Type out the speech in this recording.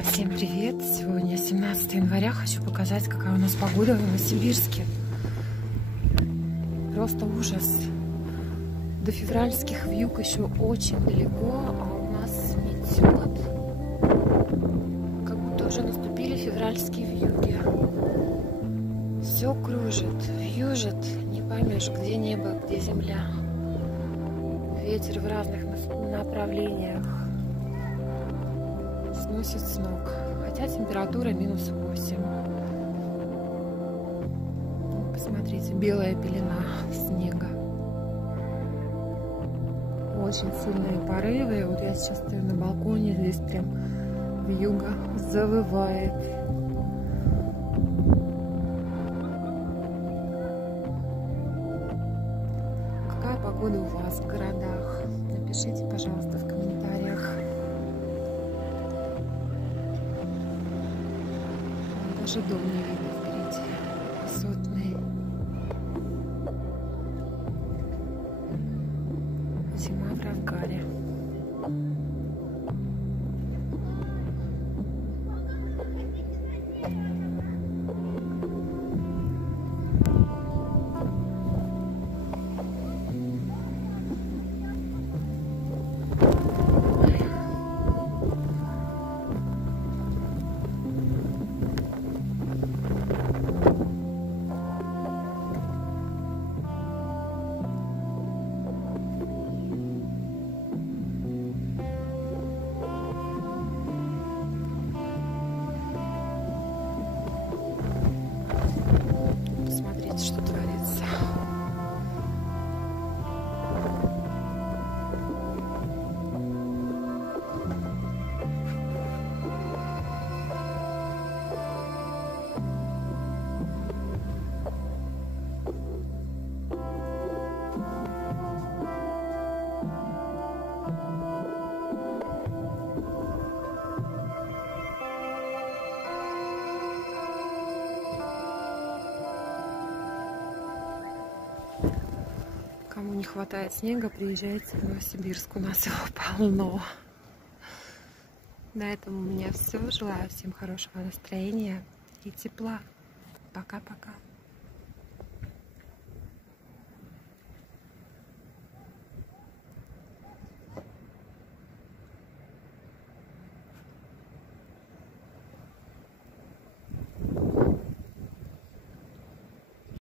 Друзья, всем привет! Сегодня 17 января. Хочу показать, какая у нас погода в Новосибирске. Просто ужас. До февральских вьюг еще очень далеко, а у нас метет. Как будто уже наступили февральские вьюги. Все кружит, вьюжит, не поймешь, где небо, где земля. Ветер в разных направлениях. Сносит с ног. Хотя температура -8. Посмотрите, белая пелена снега. Очень сильные порывы. Вот я сейчас стою на балконе, здесь прям вьюга завывает. Какая погода у вас в городах? Напишите, пожалуйста, в комментариях. Даже дом не видно впереди, высотный. Зима в разгаре. Что творится. Кому не хватает снега, приезжайте в Новосибирск. У нас его полно. На этом у меня все. Желаю всем хорошего настроения и тепла. Пока-пока.